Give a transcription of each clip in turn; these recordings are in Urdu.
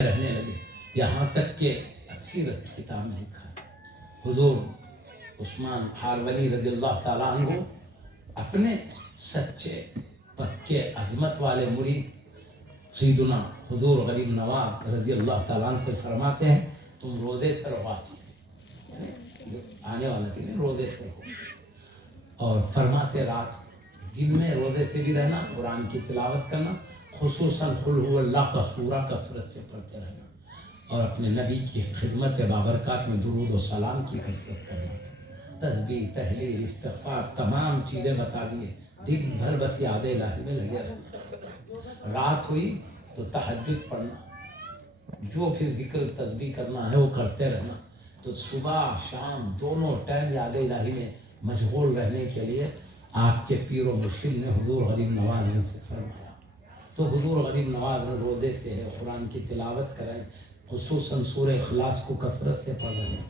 رہنے لگے، یہاں تک کہ سیرت کتاب میں لکھا حضور عثمان ہارولی رضی اللہ تعالیٰ عنہ اپنے سچے پکے عظمت والے مرید سیدنا حضور غریب نواز رضی اللہ تعالیٰ عنہ سے فرماتے ہیں تم روزے سے رہو، یعنی آنے والا دن روزے سے رہو، اور فرماتے رات دن میں روزے سے بھی رہنا، قرآن کی تلاوت کرنا، خصوصاً قل هو اللہ کا سورہ کثرت سے پڑھتے رہنا، اور اپنے نبی کی خدمت بابرکات میں درود و سلام کی کثرت کرنا، تسبیح تحلیل استغفار تمام چیزیں بتا دیے، دن بھر بس یاد الہی میں لگے رہنا، رات ہوئی تو تہجد پڑھنا، جو پھر ذکر تسبیح کرنا ہے وہ کرتے رہنا، تو صبح شام دونوں ٹائم یاد الہی میں مشغول رہنے کے لیے آپ کے پیر و مرشد نے حضور غریب نواز نے سے فرمایا۔ تو حضور غریب نواز نے روزے سے ہے، قرآن کی تلاوت کریں، خصوصاً سورہ اخلاص کو کثرت سے پڑھ رہے ہیں،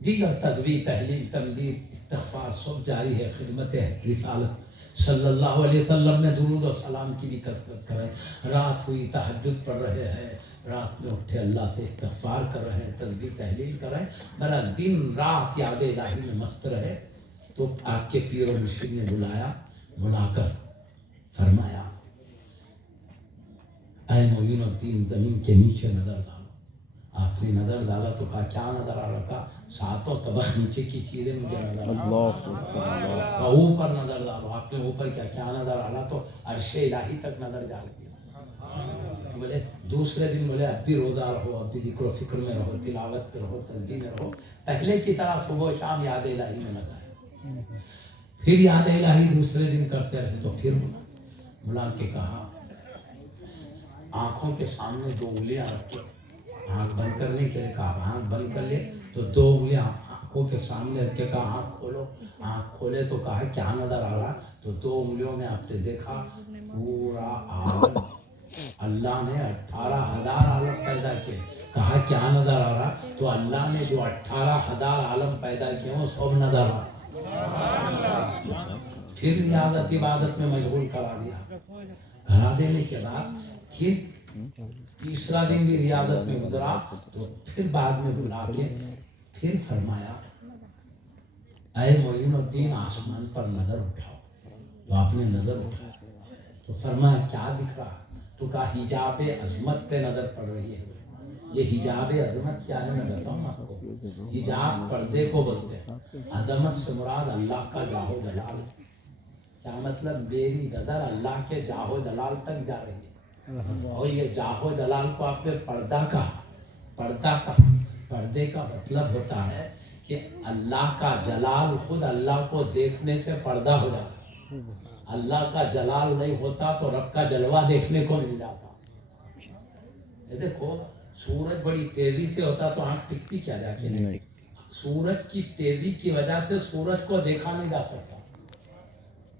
دیگر تسبیح تحلیل تمجید استغفار سب جاری ہے، خدمت رسالت صلی اللہ علیہ وسلم میں درود و سلام کی بھی کثرت کریں، رات ہوئی تہجد پڑھ رہے ہیں، رات میں اٹھے اللہ سے استغفار کر رہے ہیں، تسبیح تحلیل کر رہے ہیں، برا دن رات یاد الہی میں مست رہے۔ تو آپ کے پیر و مرشد نے بلا کر فرمایا اے معین الدین زمین کے نیچے نظر ڈالو۔ آپ نے نظر ڈالا تو کہا کیا نظر آ رہا؟ ساتوں طبق نیچے کی چیزیں مجھے نظر آ، اوپر نظر ڈالو۔ آپ نے اوپر کیا نظر آ رہا؟ تو عرش الہی تک نظر ڈال دیا۔ بولے دوسرے دن بولے اب بھی روزہ رہو، اب بھی ذکر و فکر میں رہو، تلاوت میں رہو، تسبیح میں رہو، پہلے کی طرح صبح و شام یاد الہی میں لگا ہے۔ پھر یاد الہی دوسرے دن کرتے رہے تو پھر بلا کے کہا آنکھوں کے سامنے دو انگلیاں رکھ کے آنکھ بند کرنے کے لیے کہا، آنکھ بند کر لے تو دو انگلیاں آنکھوں کے سامنے رکھ کے کہا آنکھ کھولو، آنکھ کھولے تو کہا کیا نظر آ رہا؟ تو دو انگلیوں میں آپ نے دیکھا پورا عالم، اللہ نے 18,000 عالم پیدا کیے، کہا کیا نظر آ رہا؟ تو اللہ نے جو 18,000 عالم پیدا کیے وہ سب نظر آ رہا۔ پھر ریاضت عبادت میں مشغول کرا دینے کے بعد پھر تیسرا دن بھی ریاضت میں گزرا، تو پھر بعد میں بلا کے پھر فرمایا اے معین الدین آسمان پر نظر اٹھاؤ۔ تو آپ نے نظر اٹھایا تو فرمایا کیا دکھ رہا؟ تو کہا حجاب عظمت پہ نظر پڑ رہی ہے۔ یہ حجاب عظمت کیا ہے میں بتاؤں آپ کو، حجاب پردے کو بولتے ہیں، عظمت سے مراد اللہ کا جاہ و جلال، کیا مطلب میری نظر اللہ کے جاہ و جلال تک جا رہی ہے، اور یہ جاہ و جلال کو آپ نے پردہ کہا، پردے کا مطلب ہوتا ہے کہ اللہ کا جلال خود اللہ کو دیکھنے سے پردہ ہو جاتا، اللہ کا جلال نہیں ہوتا تو رب کا جلوہ دیکھنے کو مل جاتا۔ یہ دیکھو سورج بڑی تیزی سے ہوتا تو آنکھ ٹکتی کیا جا کے نہیں، سورج کی تیزی کی وجہ سے سورج کو دیکھا نہیں جا سکتا،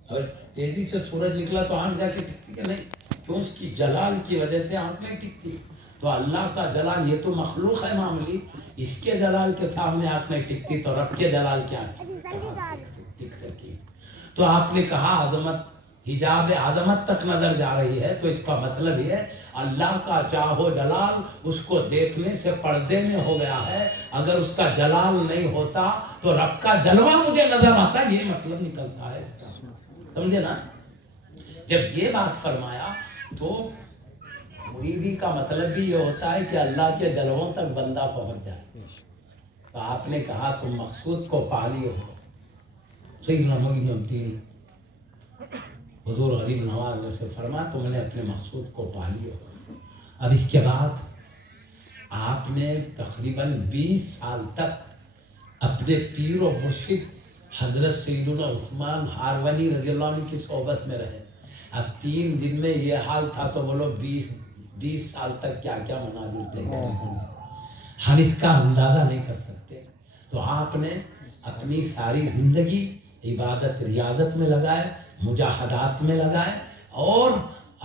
اور تیزی سے سورج نکلا تو آنکھ جا کے ٹکتی کیا نہیں، کیوں؟ اس کی جلال کی وجہ سے آنکھ نہیں ٹکتی۔ تو اللہ کا جلال یہ تو مخلوق ہے معمولی، اس کے جلال کے سامنے آنکھ نہیں ٹکتی تو رب کے جلال کی آنکھ ٹک سکی۔ تو آپ نے کہا عظمت حجاب عظمت تک نظر جا رہی ہے، تو اس کا مطلب یہ اللہ کا جاہ و جلال اس کو دیکھنے سے پردے میں ہو گیا ہے، اگر اس کا جلال نہیں ہوتا تو رب کا جلوہ مجھے نظر آتا، یہ مطلب نکلتا ہے اس کا، سمجھے نا؟ جب یہ بات فرمایا تو مریدی کا مطلب بھی یہ ہوتا ہے کہ اللہ کے جلووں تک بندہ پہنچ جائے۔ تو آپ نے کہا تم مقصود کو پا لیے ہو، سیدنا معین الدین حضور غریب نواز نے سے فرما تم نے اپنے مقصود کو پا لیے ہو۔ اب اس کے بعد آپ نے تقریباً 20 سال تک اپنے پیر و مرشد حضرت سیدنا عثمان ہارولی رضی اللہ عنہ کی صحبت میں رہے۔ اب 3 دن میں یہ حال تھا تو بولو 20 سال تک کیا کیا مناظر طے کرے، ہم اس کا اندازہ نہیں کر سکتے۔ تو آپ نے اپنی ساری زندگی عبادت ریاضت میں لگائے، مجاہدات میں لگائے، اور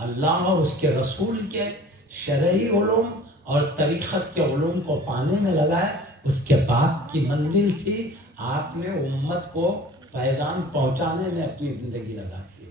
اللہ اور اس کے رسول کے شرعی علوم اور طریقت کے علوم کو پانے میں لگائے۔ اس کے بعد کی منزل تھی آپ نے امت کو پیغام پہنچانے میں اپنی زندگی لگا دی۔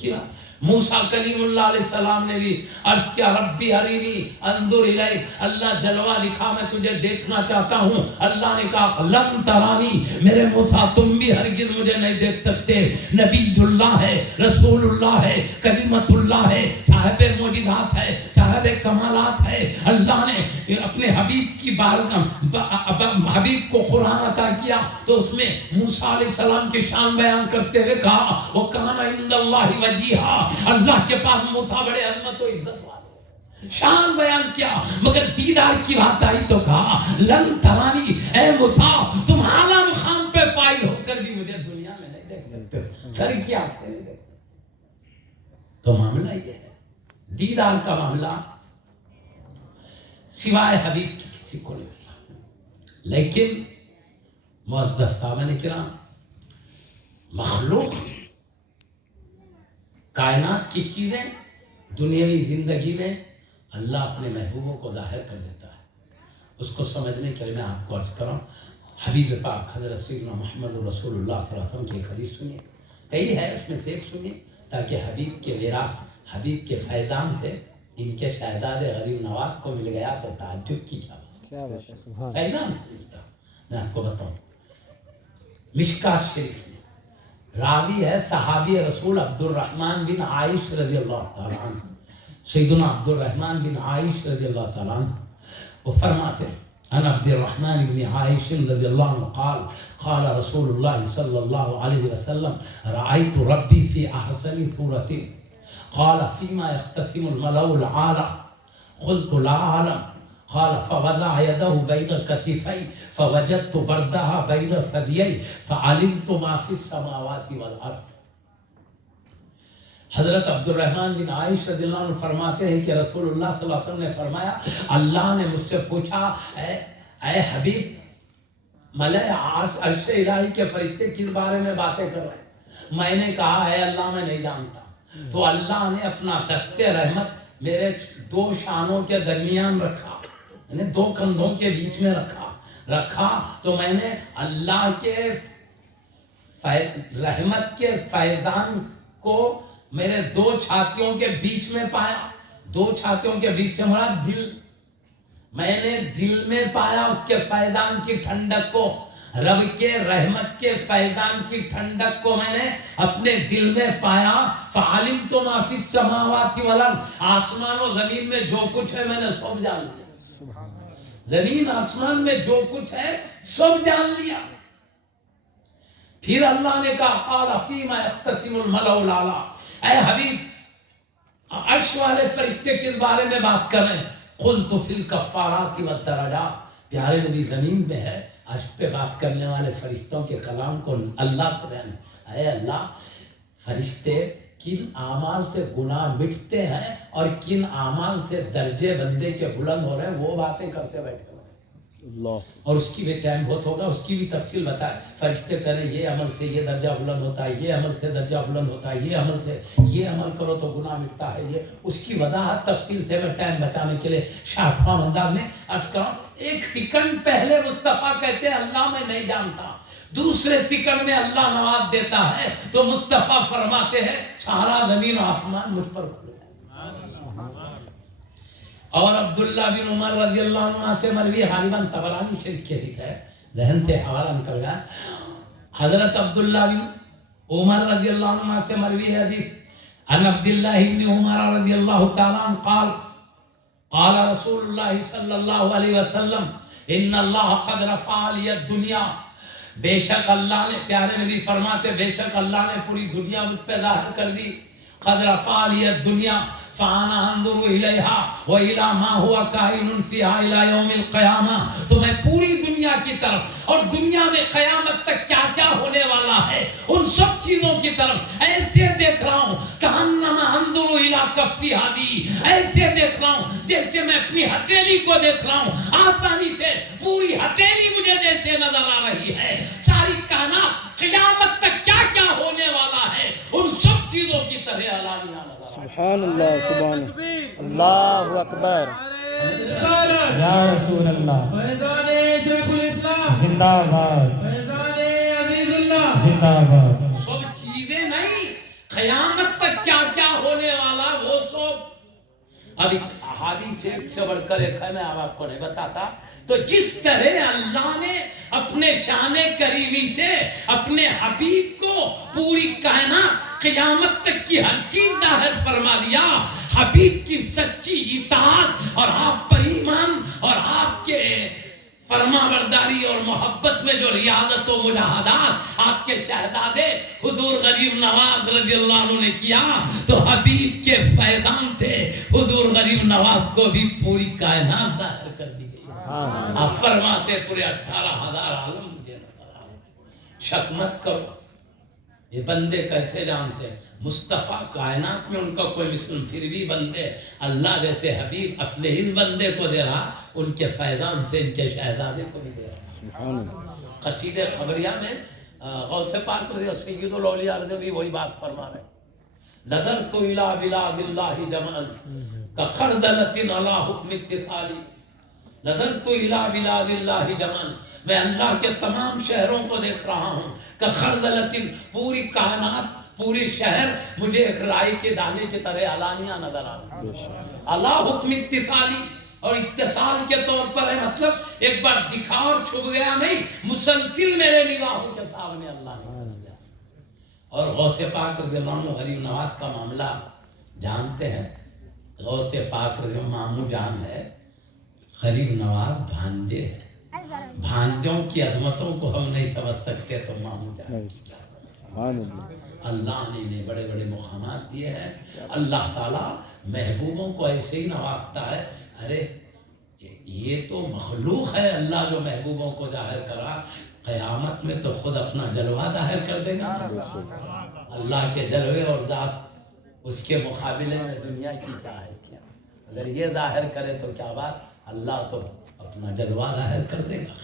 کیا موسیٰ کلیم اللہ علیہ السلام نے بھی عرض کیا ربی ارینی انظر الیک، اللہ جلوہ دکھا میں تجھے دیکھنا چاہتا ہوں۔ اللہ نے کہا لن ترانی، میرے موسیٰ تم بھی ہرگز مجھے نہیں دیکھ سکتے۔ نبی اللہ ہے، رسول اللہ ہے، کلمت اللہ ہے، صاحب معجزات ہے، صاحب کمالات ہے۔ اللہ نے اپنے حبیب کی حبیب کو قرآن عطا کیا تو اس میں موسیٰ علیہ السلام کی شان بیان کرتے ہوئے کہا وَكَانَ عِندَ اللَّهِ وَجِيهًا، اللہ کے پاس موسیٰ بڑے عظمت و عزت والے، شان بیان کیا، مگر دیدار کی بات آئی تو کہا لن ترانی، اے موسیٰ تم اعلیٰ مقام پہ فائل ہو کر بھی مجھے دنیا میں نہیں دیکھ سکتے، سر کیا نہیں دیکھ سکتے۔ تو معاملہ یہ ہے، دیدار کا معاملہ سوائے حبیب کی کسی کو نہیں ملا۔ لیکن معزز صاحبان کرام، مخلوق کائنات کی چیزیں دنیاوی زندگی میں اللہ اپنے محبوبوں کو ظاہر کر دیتا ہے۔ اس کو سمجھنے کے لیے میں آپ کو عرض کروں، حبیب پاک حضرت سیدنا محمد رسول اللہ صلی اللہ علیہ وسلم کی ایک حدیث سنیے، کئی ہے اس میں سے ایک سنیے تاکہ حبیب کے میراث، حبیب کے فیضان سے ان کے شہزاد غریب نواز کو مل گیا تو تعجب کی کیا بات ہے، فیضان ملتا۔ میں آپ کو بتاؤں، مشکات شریف میں راوی ہے صحابی رسول عبد الرحمن بن عائش رضی اللہ تعالیٰ عنہ، سیدنا عبد الرحمن بن عائش رضی اللہ تعالیٰ عنہ، وہ فرماتے ہیں ان عبد الرحمن بن عائش رضی اللہ عنہ قال قال رسول اللہ صلی اللہ علیہ وسلم رأيت ربی فی احسن صورت قال فيما يختصم الملأ العالى قلت لا أعلم قال فوضع يده بين كتفي فوجدت بردها بين ثديي فعلمت ما في السماوات والارض۔ حضرت عبد الرحمن بن عائش رضی اللہ عنہ فرماتے ہیں کہ رسول اللہ صلی اللہ علیہ وسلم نے فرمایا اللہ نے مجھ سے پوچھا اے حبیب ملائے عرش الہی کے فرشتے کس بارے میں باتیں کر رہے ہیں؟ میں نے کہا اے اللہ میں نہیں جانتا۔ تو اللہ نے اپنا دست رحمت میرے دو شانوں کے درمیان رکھا، یعنی دو کندھوں کے بیچ میں رکھا تو میں نے اللہ کے رحمت کے فیضان کو میرے دو چھاتیوں کے بیچ میں پایا۔ دو چھاتیوں کے بیچ سے مراد دل، میں نے دل میں پایا اس کے فیضان کی ٹھنڈک کو، رب کے رحمت کے فیضان کی ٹھنڈک کو میں نے اپنے دل میں پایا۔ فعلمت ما فی السماوات والارض، آسمان و زمین میں جو کچھ ہے میں نے سب جان لیا، زمین آسمان میں جو کچھ ہے سب جان لیا۔ پھر اللہ نے کہا قال فیما یختصم الملأ الاعلی، اے حبیب عرش والے فرشتے کس بارے میں بات کر رہے ہیں؟ قلت فی الکفارات والدرجات، پیارے نبی زمین میں ہے، عرش پہ بات کرنے والے فرشتوں کے کلام کو اللہ سے بیان ہے۔ اے اللہ فرشتے کن اعمال سے گناہ مٹتے ہیں اور کن اعمال سے درجے بندے کے بلند ہو رہے ہیں وہ باتیں کرتے بیٹھے ہوئے اللہ، اور اس کی بھی ٹائم بہت ہوگا، اس کی بھی تفصیل بتائے۔ فرشتے کریں یہ عمل سے یہ درجہ بلند ہوتا ہے، یہ عمل سے درجہ بلند ہوتا ہے، یہ عمل سے یہ عمل کرو تو گناہ مٹتا ہے، یہ اس کی وضاحت تفصیل سے میں ٹائم بچانے کے لیے شارٹ فارم انداز میں عرض کروں۔ ایک سیکنڈ پہلے مصطفیٰ کہتے ہیں اللہ میں نہیں جانتا، دوسرے سیکنڈ میں اللہ نواز دیتا ہے تو مصطفیٰ فرماتے ہیں سارا زمین و آسمان مجھ پر کھل گیا۔ اور عبداللہ بن عمر رضی اللہ عنہ سے مروی غالباً طبرانی شریف کی حدیث ہے، ذہن سے حوالہ نکل گیا، حضرت عبداللہ بن عمر رضی اللہ عنہ سے مروی حدیث عن عبداللہ بن عمر رضی اللہ تعالیٰ عنہ قال قال رسول اللہ صلی اللہ علیہ وسلم ان اللہ قد رفع لی الدنیا، بے شک اللہ نے، پیارے نبی فرماتے بے شک اللہ نے پوری دنیا مجھ پہ ظاہر کر دی، قد رفع لی الدنیا فانا انظر الیہا والى ما هو کائن فیہا الى یوم القیامہ، تو میں پوری دنیا کی طرف اور دنیا میں قیامت تک کیا کیا ہونے والا ہے ان سب چیزوں کی طرف ایسے دیکھ رہا ہوں کہنما انظر الی کفی ہادی، ایسے دیکھ رہا ہوں جیسے میں اپنی ہتھیلی کو دیکھ رہا ہوں، آسانی سے پوری ہتھیلی مجھے جیسے نظر آ رہی ہے۔ ساری کائنات قیامت تک کیا کیا ہونے والا ہے ان سب چیزوں کی طرح علانیہ نظر۔ سبحان اللہ، سبحان اللہ اکبر، یا رسول اللہ، فیضان شیخ الاسلام زندہ باد، فیضان عزیز اللہ زندہ باد۔ سب چیزیں نہیں، قیامت تک کیا کیا ہونے والا وہ سب اب احادیث ایک سے بڑھ کر ایک ہے، میں آپ کو نہیں بتاتا. تو جس طرح اللہ نے اپنے شان کریمی سے اپنے حبیب کو پوری کائنات قیامت تک کی ہر چیز ظاہر فرما دیا، حبیب کی سچی اطاعت اور آپ پر ایمان اور آپ کے فرما برداری اور محبت میں جو ریاضت و مجاہدات آپ کے شہزادے حضور غریب نواز رضی اللہ عنہ نے کیا، تو حبیب کے فیضان تھے. حضور غریب نواز کو بھی پوری کائنات ظاہر کر دی گئی. آپ فرماتے پورے 18,000 عالم مجھے نظر آئے. شک مت کرو، یہ بندے کیسے جانتے ہیں؟ مصطفیٰ کائنات میں ان کا کوئی مثل، پھر بھی بندے اللہ جیسے حبیب اپنے اس بندے کو دے رہا، ان کے فیضان سے ان کے شہزادے کو نہیں دے رہا. قصید خبریہ میں غوث پاک رضی اللہ سید الاولیاء رضی بھی وہی بات فرما رہے. نظرت الی بلاد اللہ جمعا کخردلۃ علی حکم اتصالی. نظرت الی بلاد اللہ جمعا، میں اللہ کے تمام شہروں کو دیکھ رہا ہوں. کخردلۃ، پوری کائنات پوری شہر مجھے ایک رائی کے دانے کی طرح علانیہ نظر آ رہا ہے. اللہ حکم اتصالی، اور اتصال کے طور پر ہے مطلب ایک بار دکھا اور چھپ گیا نہیں، مسلسل میرے نگاہوں کے سامنے اللہ نے کر دیا. اور غوث پاک رضی اللہ عنہ غریب نواز کا معاملہ جانتے ہیں. غوث پاک رضی اللہ مامو جان ہے، غریب نواز بھانجے ہیں. بھانجوں کی عظمتوں کو ہم نہیں سمجھ سکتے تو مامو جان. اللہ نے انہیں بڑے بڑے مقامات دیے ہیں. اللہ تعالیٰ محبوبوں کو ایسے ہی نوازتا ہے. ارے یہ تو مخلوق ہے اللہ جو محبوبوں کو ظاہر کرا، قیامت میں تو خود اپنا جلوہ ظاہر کر دے گا. اللہ کے جلوے اور ذات اس کے مقابلے میں دنیا کی کیا ہے؟ کیا اگر یہ ظاہر کرے تو کیا بات، اللہ تو اپنا جلوہ ظاہر کر دے گا.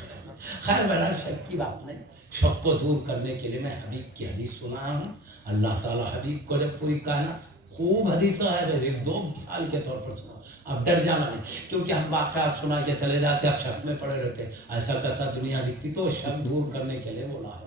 خیر بہرحال شک کی بات نہیں. شک کو دور کرنے کے لیے میں حبیب کی حدیث سنا ہوں. اللہ تعالیٰ حبیب کو جب پوری کائنات خوب حدیث ہے، 2 مثال کے طور پر سنا. اب ڈر جانا نہیں، کیونکہ ہم واقعات سنا کے چلے جاتے، اب شک میں پڑے رہتے ایسا کیسا دنیا دکھتی، تو شک دور کرنے کے لیے بولا ہے.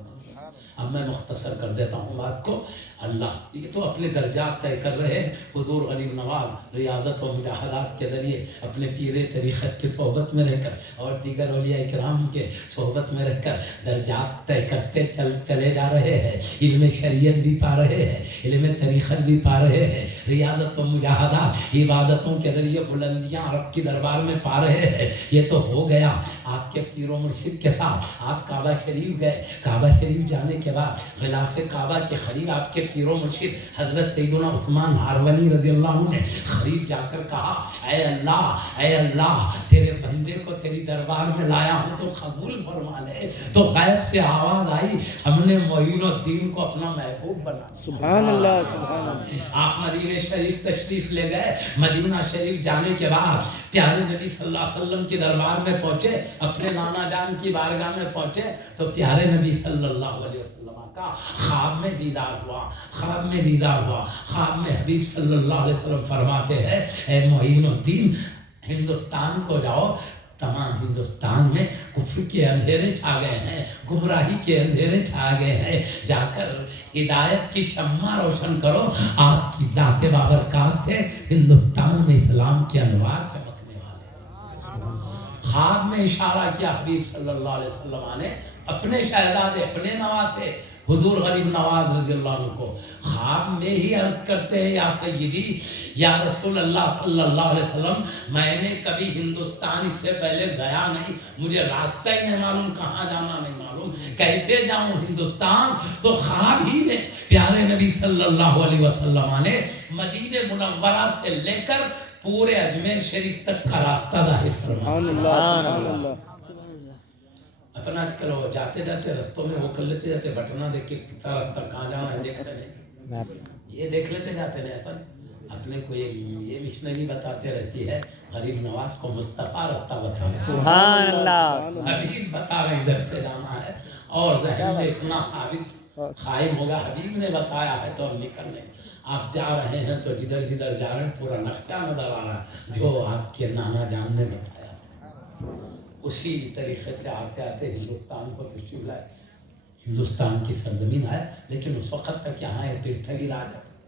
اب میں مختصر کر دیتا ہوں بات کو. اللہ یہ تو اپنے درجات طے کر رہے ہیں. حضور غریب نواز ریاضت و مجاہدات کے ذریعے اپنے پیر طریقت کی صحبت میں رہ کر اور دیگر اولیاء اکرام کے صحبت میں رہ کر درجات طے کرتے چلے جا رہے ہیں. علم شریعت بھی پا رہے ہیں، علم طریقت بھی پا رہے ہیں، ریاضت و مجاہدات عبادتوں کے ذریعے بلندیاں رب کی دربار میں پا رہے ہیں. یہ تو ہو گیا. آپ کے پیر و مرشد کے ساتھ آپ کعبہ شریف گئے. کعبہ شریف جانے کے بعد غلاف کعبہ کے قریب آپ کے پیر و مرشد حضرت سیدنا عثمان ہارونی رضی اللہ عنہ نے قریب جا کر کہا، اے اللہ تیرے بندے کو تیری دربار میں لایا ہوں تو قبول فرما لے. تو غیب سے آواز آئی، ہم نے معین الدین کو اپنا محبوب بنا. سبحان اللہ سبحان اللہ. آپ مدینہ شریف تشریف لے گئے. مدینہ شریف جانے کے بعد پیارے نبی صلی اللہ علیہ وسلم کی دربار میں پہنچے، اپنے نانا جان کی بارگاہ میں پہنچے تو پیارے نبی صلی اللہ علیہ وسلم کا خواب میں دیدار ہوا. خواب میں حبیب صلی اللہ علیہ وسلم فرماتے ہیں، اے معین الدین ہندوستان کو جاؤ. تمام ہندوستان میں کفر کے اندھیرے چھا گئے ہیں، گمراہی کے اندھیرے چھا گئے ہیں. جا کر ہدایت کی شمع روشن کرو. آپ کی ذات بابرکات سے ہندوستان میں اسلام کے انوار چمکنے والے. خواب میں اشارہ کیا حبیب صلی اللہ علیہ وسلم نے اپنے شہزادے اپنے نواسے حضور غریب نواز رضی اللہ عنہ کو. خواب میں ہی عرض کرتے ہیں، یا سیدی یا رسول اللہ صلی اللہ علیہ وسلم، میں نے کبھی ہندوستان اس سے پہلے گیا نہیں، مجھے راستہ ہی نہیں معلوم، کہاں جانا نہیں معلوم، کیسے جاؤں ہندوستان. تو خواب ہی میں پیارے نبی صلی اللہ علیہ وسلم نے مدینہ منورہ سے لے کر پورے اجمیر شریف تک کا راستہ ظاہر فرمایا. اپنا کرو، جاتے جاتے رستوں میں وہ کر لیتے جاتے، بٹنا دیکھ کے کتنا راستہ کہاں جانا ہے دیکھ لیتے، یہ دیکھ لیتے جاتے نہیں. اپنے کو یہ مشنری بتاتے رہتی ہے، غریب نواز کو مصطفیٰ رستہ بتا، سبحان اللہ. حبیب بتا رہے ادھر پہ جانا ہے، اور ذہن میں اتنا ثابت قائم ہوگا حبیب نے بتایا ہے تو ہم نکل لیں. آپ جا رہے ہیں تو جدھر جدھر جا رہے ہیں پورا نقشہ نظر آ رہا ہے جو آپ کے نانا جان نے بتایا تھا. اسی طریقے سے آتے آتے ہندوستان کو تشریف لائے. ہندوستان کی سرزمین ہے، لیکن اس وقت تک یہاں ایک پرتھوی راج